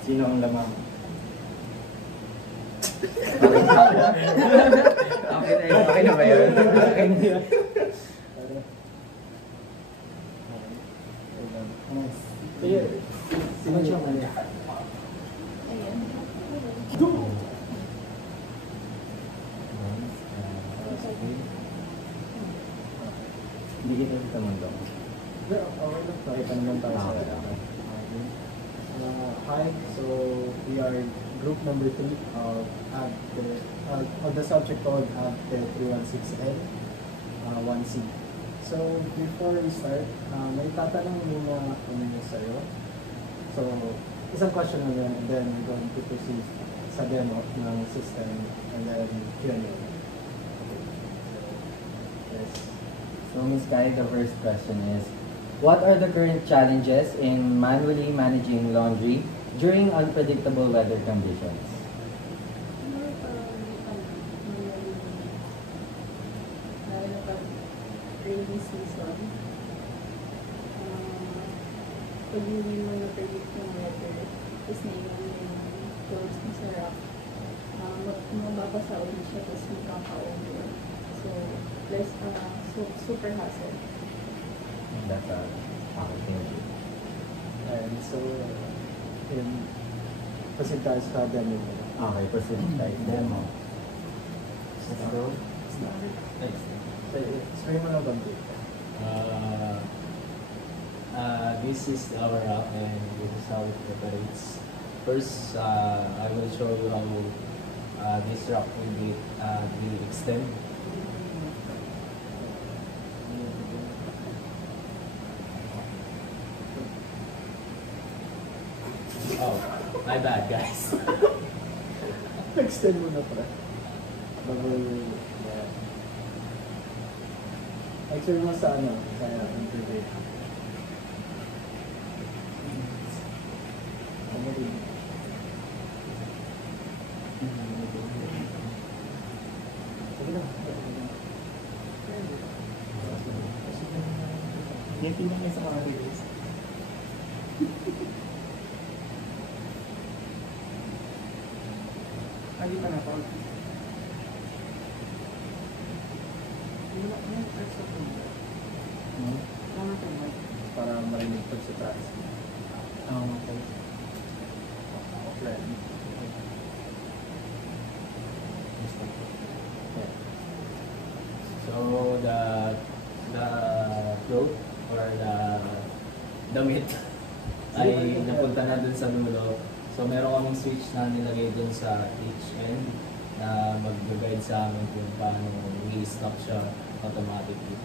Sino ang lamang? Okay na ba yun? Okay na yun. Sino siya mali? Hindi kita kita mundo. Pakita naman tayo sa hi, so we are group number 3 of the subject called ABTED 316N 1C. So before we start, may tatanong muna kami sa'yo. So isang question na yan, and then we're going to proceed sa demo ng system and then Q&A. Okay. Yes. So, Ms. Kai, the first question is, what are the current challenges in manually managing laundry during unpredictable weather conditions? Rainy season. Pag hindi mo na-predict yung weather, tapos naiwan yung clothes mo sa rack, mababasa ulit siya, tapos magkaka-over. So, less, super hassle. That's a thank you. And so, proceed tayo sa demo. Okay, proceed tayo. Demo. Let's go. Next. Explain mo lang ba? This is our app and this is how it operates. First, I will show you how this rack will be extend. Oh, my bad, guys. Extend mo na pala. Yeah. Explain mo sa ano? Sa interview. Ano rin? Sige lang. Hindi tingnan sa mga release. Hindi pa na pa. Para marinig pag sa taas. Okay. Offline. So the cloth or the damit ay napunta na dun sa dulo. So meron kaming switch na nilagay dun sa each end na mag-guide sa amin kung paano i-stop siya automatically.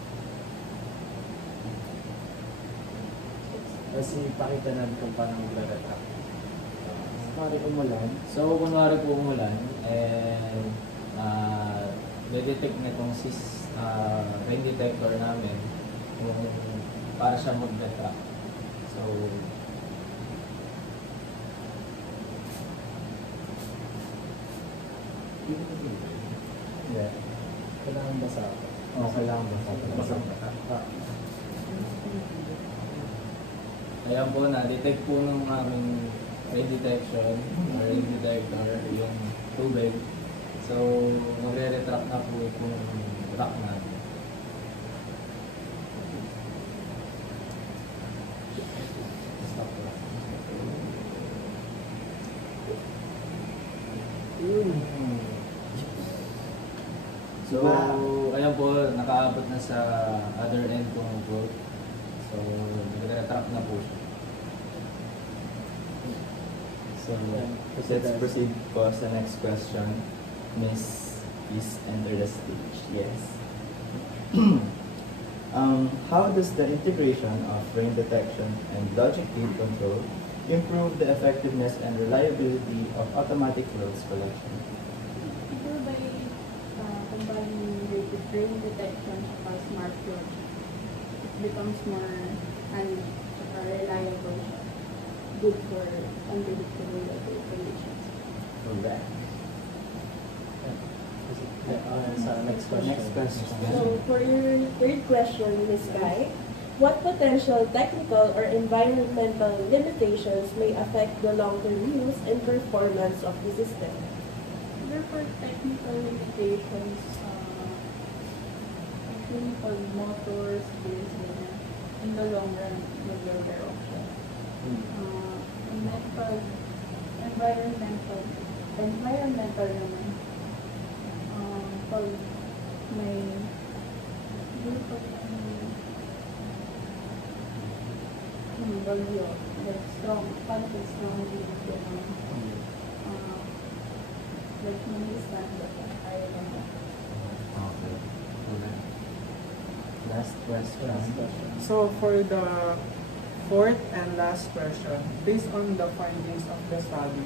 Kasi pakita natin kung paano maglalata. Pare umulan. So kunwari po umulan and detect na itong rain detector namin kung para siya mag-detect. So Yeah. Kailangan basa ako. Oo, kailangan ba? Basa. ayan po, na-detect po ng aming rain detection or rain detector yung tubig. So magre-retract na po itong rack natin. Stop po. So, ayan po, nakaabot na sa other end po ng float. So, nag-retract na po siya. So, let's proceed po sa next question. Miss, please enter the stage. Yes. How does the integration of rain detection and logic gate control improve the effectiveness and reliability of automatic clothes collection? Ito by combining rain detection at smart cloth, it becomes more reliable, good for unpredictable weather conditions. Correct. Sa next question. Next question. So, for your third question, Ms. Kai, What potential technical or environmental limitations may affect the long-term use and performance of the system? Therefore, technical limitations, actually for motors, gears, ganyan, in the long run, will be their option. Medical, environmental naman, pag may bagyo, like strong, paano pag strong winds, gano'n, like many standard, ayaw lang ako. Okay. Last question. So for the fourth and last question, based on the findings of the study,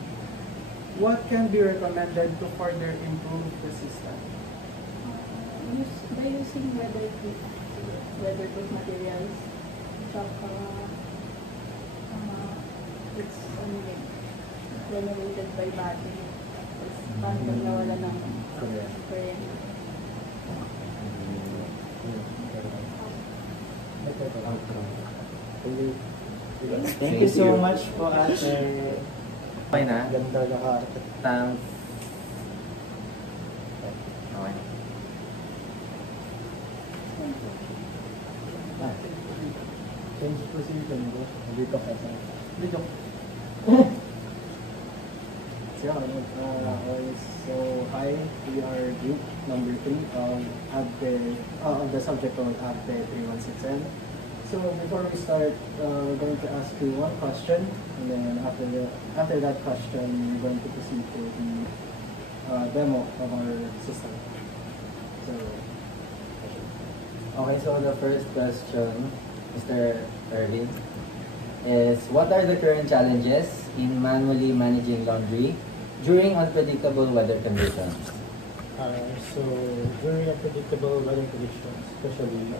what can be recommended to further improve the system? By using weatherproof materials, tsaka it's generated by battery. It's paano pag nawala ng current. Thank you so much po, ate. Okay na? Ganda na Thanks. Okay. Change position ko. Dito ka sa. Dito. So hi, we are group number 3 on the subject of ABTE 316N. So before we start, we're going to ask you one question, and then after that question, we're going to proceed to the demo of our system. So, Okay, so the first question, Mr. Erwin, is what are the current challenges in manually managing laundry during unpredictable weather conditions? so during unpredictable weather conditions, especially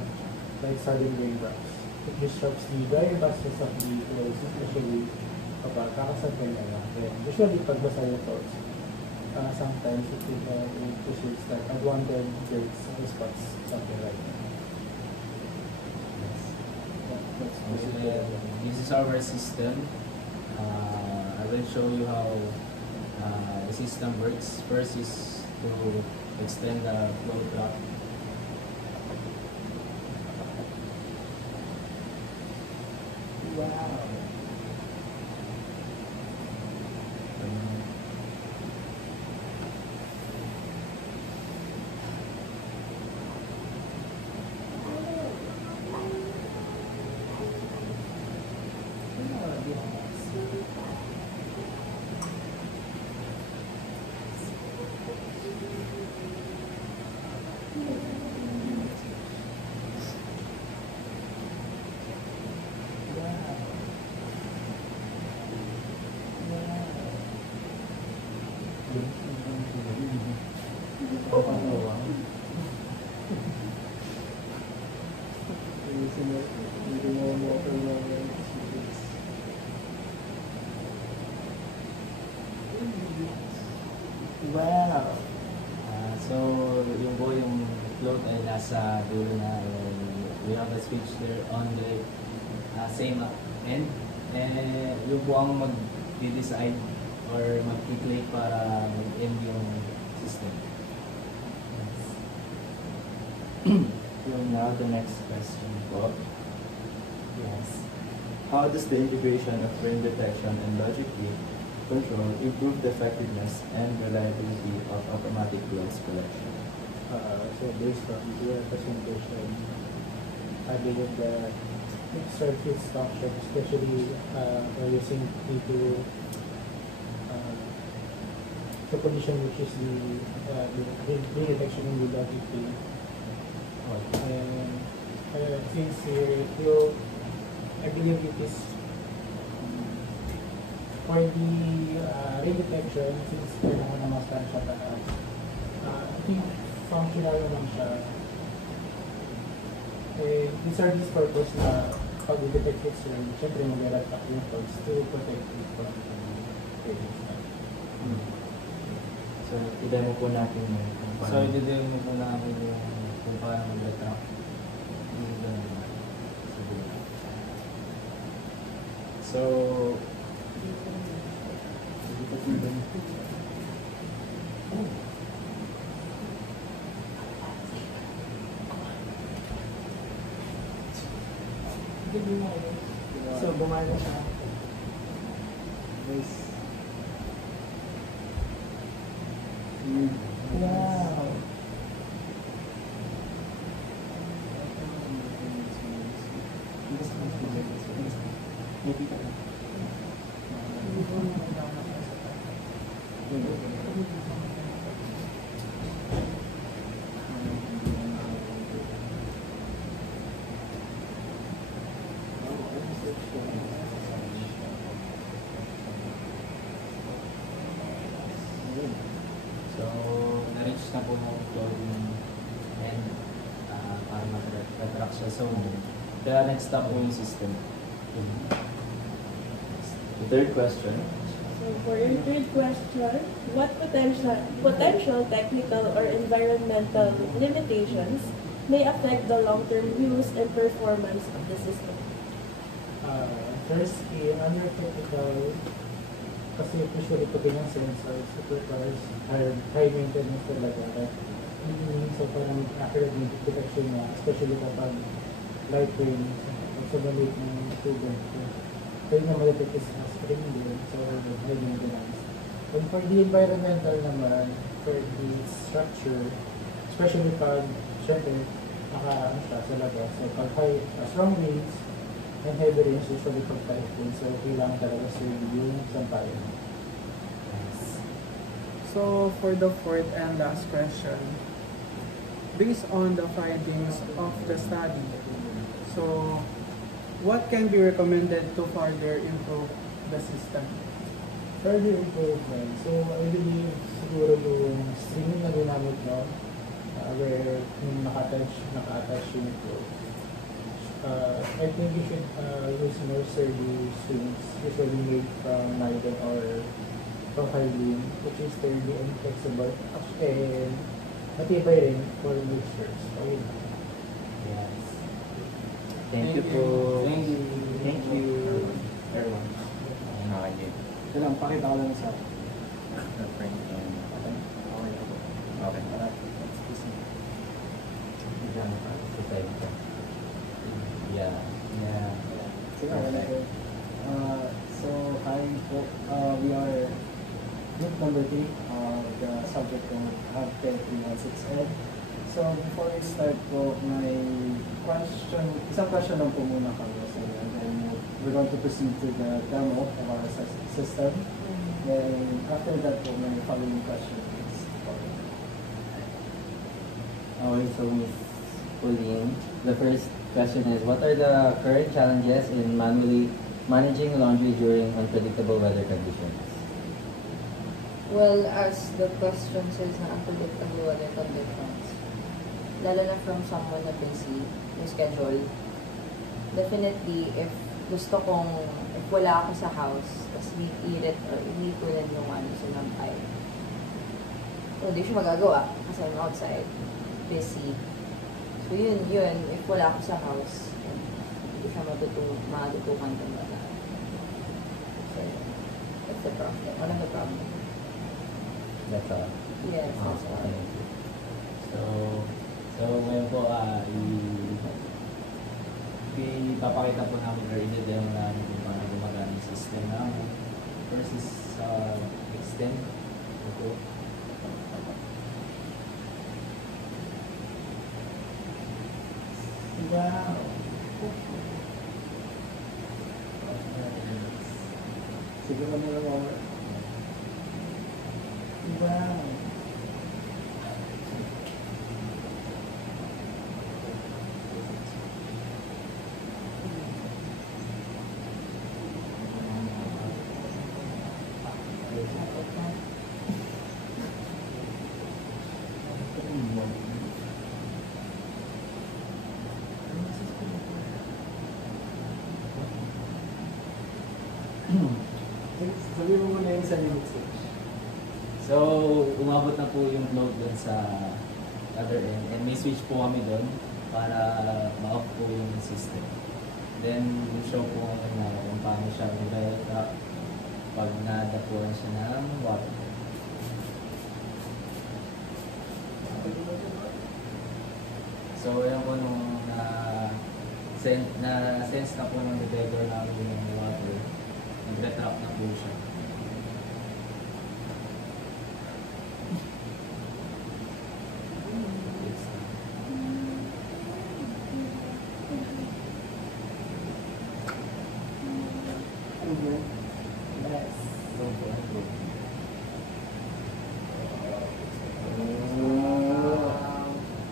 like sudden raindrops, it disrupts the dry process of the clothes, especially kapag kakasabay na lang. Then, usually, pag basa yung clothes, sometimes it pushes like unwanted breaks or spots, something like that. This is our system. I will show you how the system works. First is to extend the flow track. Wow. Wow. So yung buong float ay nasa dulo na, and we have a switch there on the same end, and yung po ang mag-decide or mag-click para mag-end yung system. So now the next question po. Yes. How does the integration of rain detection and logic gate control improve the effectiveness and reliability of automatic loss collection? So based on your presentation, I believe that circuit structure, especially we're using into the condition which is the detection in the logic gate. And since I believe it is for the rain detection, since kailangan na mas-stand siya taas, I think functional naman siya. These are this purpose na pag-detect its rain, syempre mag-retract yung codes to protect it from rain. So, i-demo po natin yun. So i-demo po namin yung kung paano mag-retract. So, So, bumalik siya. Guys. wow. So, na-reach na po ng clothing and para mag-retract siya. So, the next step po yung system. The third question. So for your third question, what potential technical or environmental limitations may affect the long-term use and performance of the system? First, under technical, kasi usually pag yung sensors, it requires high maintenance talaga. So parang accurate yung detection niya, especially kapag light rain, also maliit ng student. Pwede na ma-detect is spring din, so high maintenance. And for the environmental naman, for the structure, especially pag, syempre, ano siya sa labas. So pag strong winds, and heavy rains usually pag typhoon, so kailangan talaga save yung sampayan. So, for the fourth and last question, based on the findings of the study, so what can be recommended to further improve the system? Further improvement. So, I believe siguro yung streaming na ginamit no, where yung naka-attach yung flow. I think you should use more sturdy strings, usually made from nylon or propylene, which is sturdy and flexible, and matibay rin for mixtures. Okay. Yes. Thank you po. Thank you. Thank you. Everyone. Okay, Jay. Ito lang, pakita ko lang sa Okay. Okay. Yeah. Yeah. Sige, wala po. So, hi po. We are group number 3, the subject of Healthcare 316 Ed. So, before we start po, may question, isang question lang po muna kami. So, and then we're going to proceed to the demo of our system. Then, after that po, may following question. Okay, so Miss Pauline, the first question is, what are the current challenges in manually managing laundry during unpredictable weather conditions? Well, as the question says na unpredictable weather conditions, lalo na from someone na busy, yung schedule, definitely, if wala ako sa house, tapos iirit or inipunan yung sinampay, hindi siya magagawa kasi I'm outside, busy. So yun, if wala ako sa house, hindi siya matutukan kumbaga. So, that's the problem. One of the problems. That's all. Yes, that's all. Thank you. So ngayon po, ipapakita po namin or i-demo namin kung paano gumagana yung system namin. First is extend. Ito. Wow! Sige mo na lang. Wow! Sabi mo muna yung sa limit switch. So, umabot na po yung load doon sa other end. And may switch po kami doon para ma-off po yung system. Then, show po kung paano siya mag-retract pag nadapuan siya ng water. So, yan po nung sense na po ng detector namin yung water, nag-retract na po siya.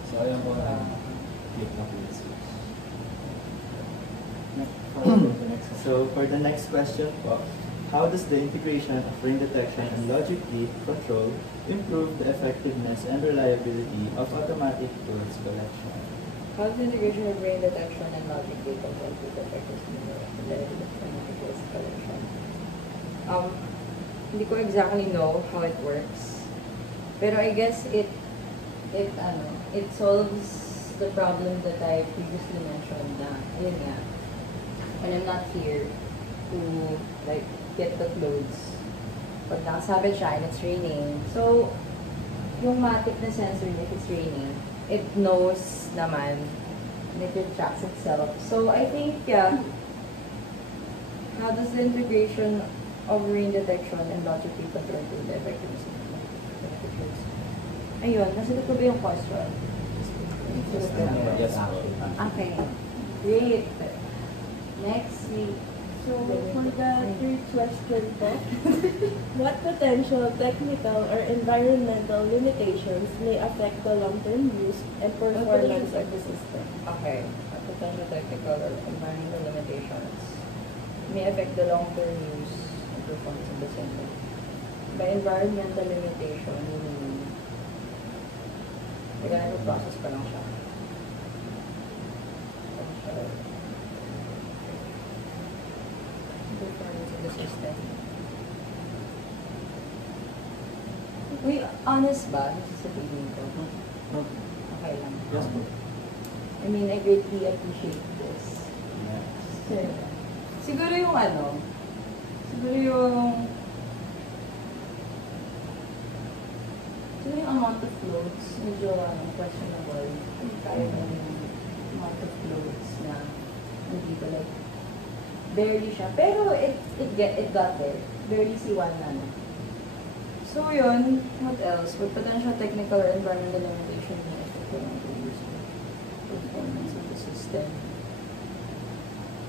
So, ayan po na click na po yung switch. So for the next question po, how does the integration of ring detection and logic gate control improve the effectiveness and reliability of automatic tools collection? How does integration of brain detection and logic gate control to detect this automatic collection? Hindi ko exactly know how it works. Pero I guess it solves the problem that I previously mentioned na, yun nga, when I'm not here to like get the clothes. Pag nakasabit siya and it's raining. So, yung matic na sensor, if it's raining, it knows naman and it tracks itself. So, I think, yeah, how does the integration of rain detection and logic gate control to the effectiveness of the tools? Ayun, nasagot ko ba yung question? Yes po. Okay. Great. Next, So, for the third question po, what potential technical or environmental limitations may affect the long-term use and performance of the system? okay, potential technical or environmental limitations may affect the long-term use and performance of the system. By environmental limitation, nag-process pa lang siya. Performance of the system. Uy, honest ba? Sasabihin ko. Okay lang. Yes po. I mean, I greatly appreciate this. Siguro yung amount of clothes, medyo questionable. Kaya mo yung amount of clothes na hindi ko like, barely siya. Pero it got there. Barely si one na. So yun, what else? With potential technical or environmental limitation na affect the long-term use performance of the system.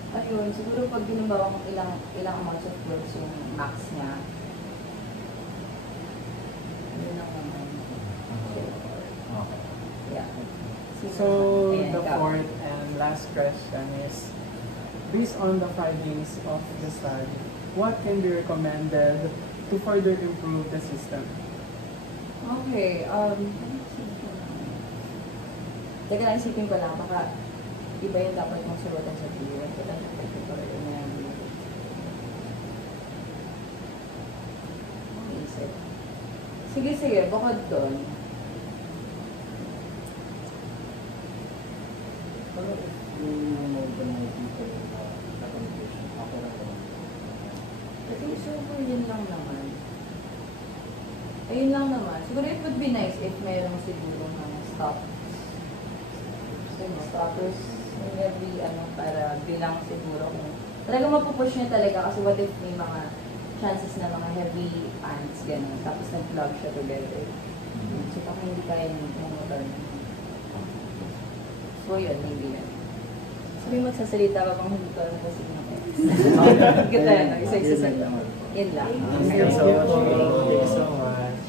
Ayun, siguro pag ginambawa mo ilang amounts of clothes yung max niya, yun ang naman. Yeah. So, Ayan, the ikaw. fourth and last question is, based on the findings of the study, what can be recommended to further improve the system? Okay, teka lang, isipin ko lang, baka iba yung dapat mong sagutan sa video. Kaya lang, technical or environmental. Isip. Sige, bukod doon. Ano if yung mga people na application, okay lang ba? Kasi super yun lang naman. Ayun lang naman. Siguro it would be nice if mayroong siguro mga stoppers in every para bilang siguro kung talaga mapupush niya talaga kasi what if may mga chances na mga heavy ants gano'n tapos nag-plug siya together. So baka hindi kaya yung motor niya. So yun, maybe na. Sabi magsasalita ka pang hindi ko alam kasi kita yan, isa-isa lang. Yun lang. Thank you so much.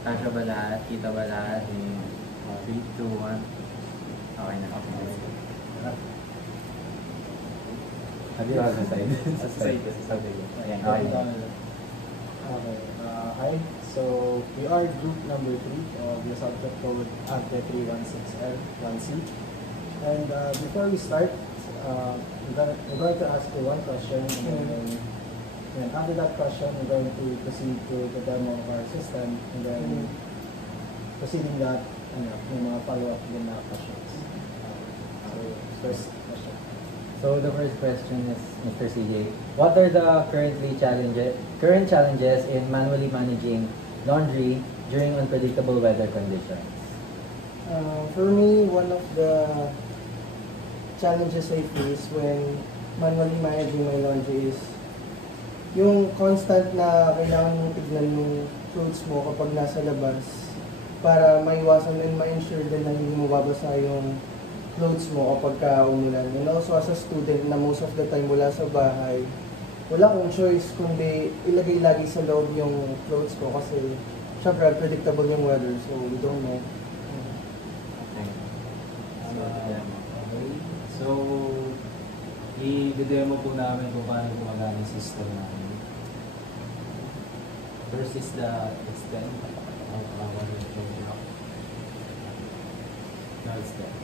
Kasha ba lahat? Kita ba lahat? 3, 2, 1. Okay na. Sabi ba sa side? Sa side. Ayan, okay na. Okay. Hi. So, we are group number 3 of the subject code AGTE316L1C. And before we start, we're going to ask you one question, and after that question, we're going to proceed to the demo of our system, and then proceeding that, may mga follow-up din na questions. So, first question. So the first question is Mr. CJ. What are the current challenges in manually managing laundry during unpredictable weather conditions? For me, one of the challenges I face when manually managing my laundry is yung constant na kailangan mong tignan yung clothes mo kapag nasa labas para maiwasan and ma-ensure din na hindi mo babasa yung clothes mo kapag umulan. And also as a student na most of the time wala sa bahay, wala akong choice kundi ilagay lagi sa loob yung clothes ko kasi syempre unpredictable yung weather, so we don't know. So, i-demo po namin kung paano gumagana yung system namin. First is the extend of our block. Now it's there.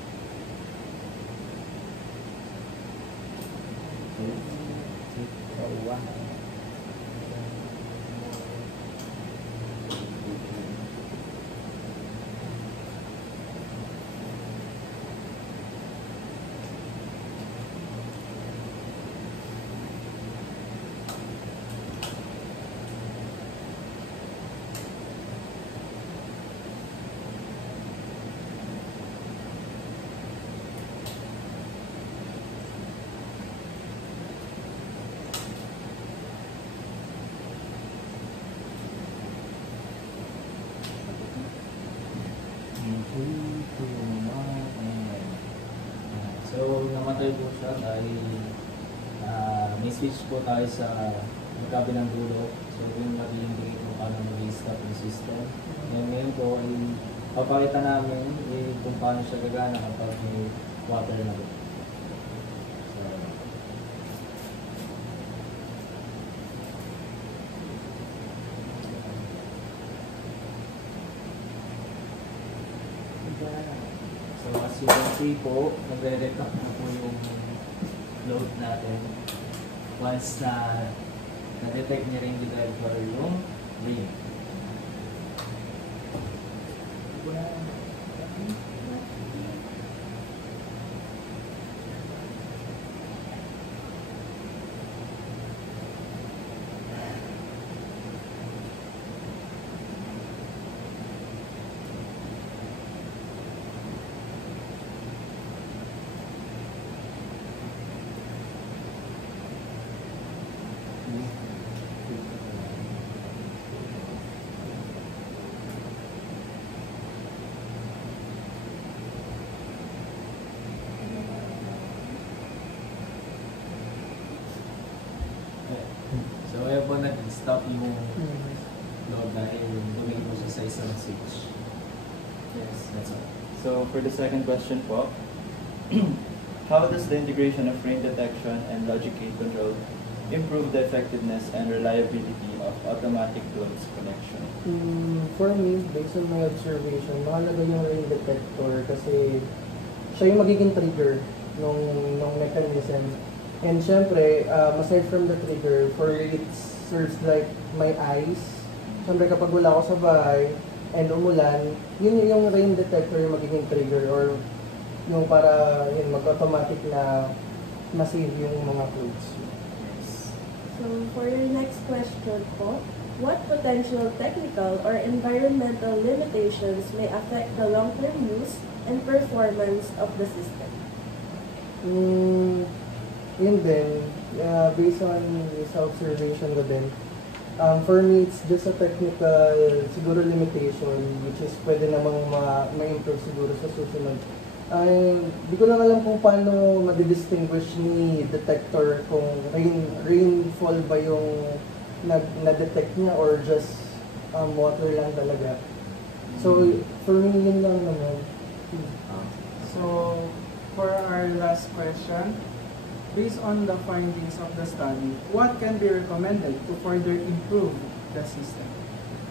So, namatay po siya dahil may switch po tayo sa magkabilang dulo. So, yung mag-indicate kung paano mag-stop yung system. And ngayon po, ay papakita namin kung paano siya gagana kapag may water na po. So as you can see po, nagre-recock na po yung load natin. Once na na-detect niya rin detector yung rain. So ayun po nag-stop yung load dahil bumili po siya sa isang switch. Yes, that's all. So for the second question po, how does the integration of rain detection and logic gate control improve the effectiveness and reliability of automatic clothes connection? For me, based on my observation, mahalaga yung rain detector kasi siya yung magiging trigger nung mechanism. And syempre, aside from the trigger, for it serves like my eyes. Syempre kapag wala ako sa bahay and umulan, yun yung rain detector yung magiging trigger or yung para yun, mag-automatic na ma-save yung mga clothes. So for your next question po, what potential technical or environmental limitations may affect the long-term use and performance of the system? Yun din, based on sa observation ko din, for me, it's just a technical siguro limitation which is pwede namang ma-improve siguro sa susunod. Di ko lang alam kung paano ma-distinguish ni detector kung rainfall ba yung na-detect niya or just water lang talaga. So, for me, yun lang naman. So, for our last question, based on the findings of the study, what can be recommended to further improve the system?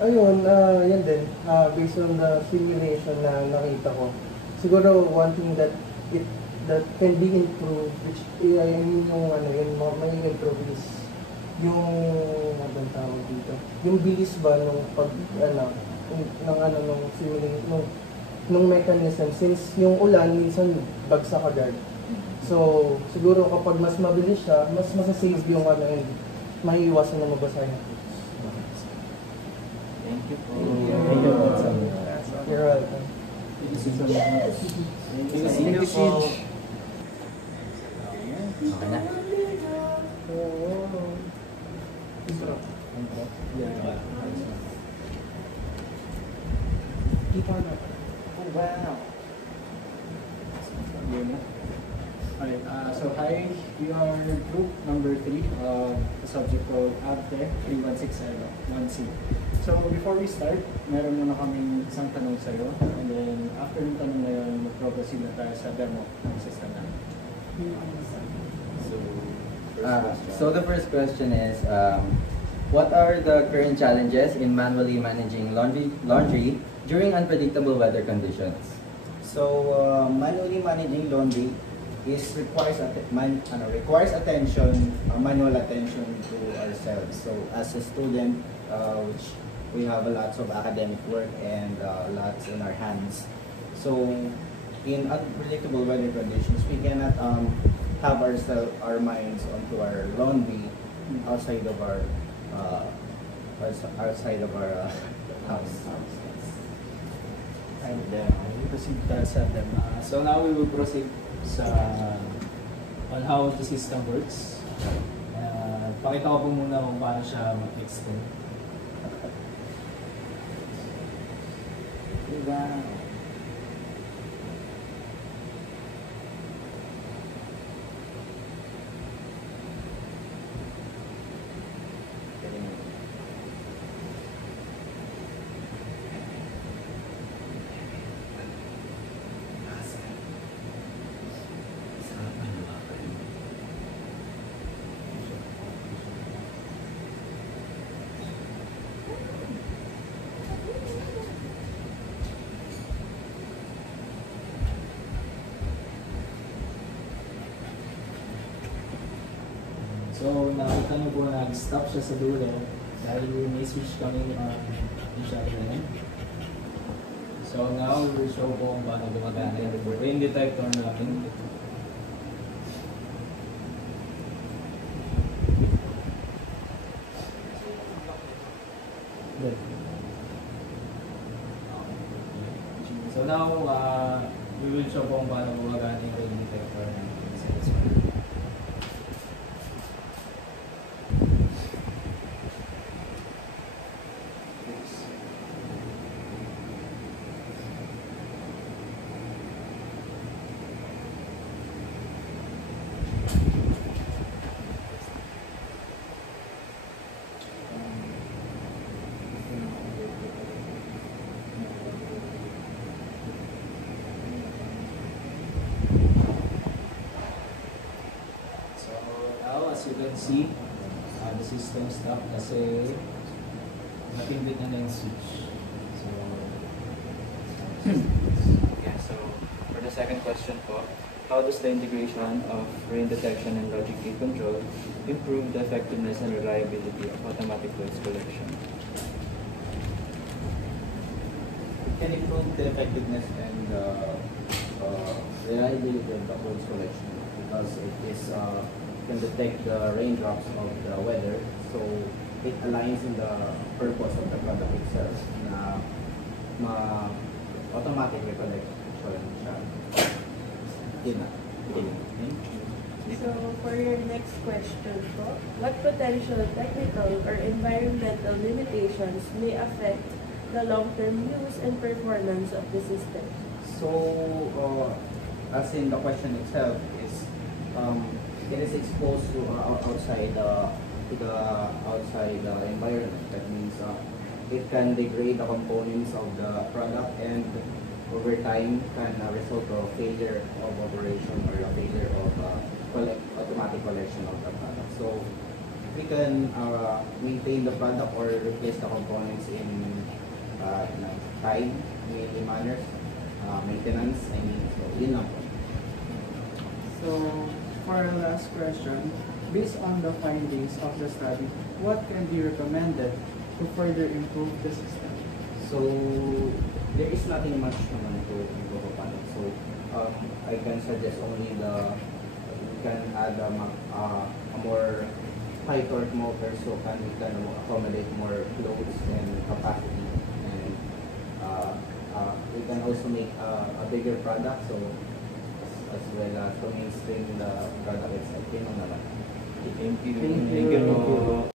Ayun, yan din. Based on the simulation na nakita ko, siguro one thing that can be improved, which I mean yung may improve is yung anong tawag dito, yung bilis ba nung nung simulation nung mechanism, since yung ulan minsan bagsak agad. So, siguro kapag mas mabilis siya, mas masasave yung ano yun. May iwasan na mabasa yung codes. Thank you po. Thank you. You're welcome. Thank you po. Okay na. Oh, wow. Alright, so hi, we are group number 3, the subject called ABTE 31601C. So before we start, meron muna kaming isang tanong sa'yo, and then after yung tanong na yun, mag-proceed na tayo sa demo ng system namin. So the first question is, what are the current challenges in manually managing laundry during unpredictable weather conditions? So, manually managing laundry requires attention, manual attention to ourselves. So, as a student, which we have lots of academic work and lots in our hands. So, in unpredictable weather conditions, we cannot have our minds onto our laundry outside of our house. And then, proceed tayo sa them. So now we will proceed on how the system works. Pakita ko po muna kung paano siya mag-extend. Wow. So, nakita nyo po nag-stop siya sa dulo dahil may switch kami siya rin. So, now we will show po kung paano gumagana yung rain detector natin. So now, we will show po kung paano gumagana yung rain detector natin. As you can see, the system stopped kasi napindot na yung switch. So, yeah, so for the second question po, how does the integration of rain detection and logic gate control improve the effectiveness and reliability of automatic waste collection? It can improve the effectiveness and reliability of the waste collection because it can detect the raindrops of the weather, so it aligns in the purpose of the product itself na automatic recollection siya. Yun na. So, for your next question po, what potential technical or environmental limitations may affect the long-term use and performance of the system? So, as in the question itself is, it is exposed to outside the environment. That means it can degrade the components of the product and over time can result of failure of operation or a failure of automatic collection of the product. So we can maintain the product or replace the components in time, manners, maintenance. I mean, so yun lang po. So, for our last question, based on the findings of the study, what can be recommended to further improve the system? So, there is nothing much naman to improve upon it. So, I can suggest only the can add a more high torque motor, so we can accommodate more loads and capacity, and we can also make a bigger product, so as well as to mainstream the product itself. Yun ang naman. Thank you. Thank you. Thank you po.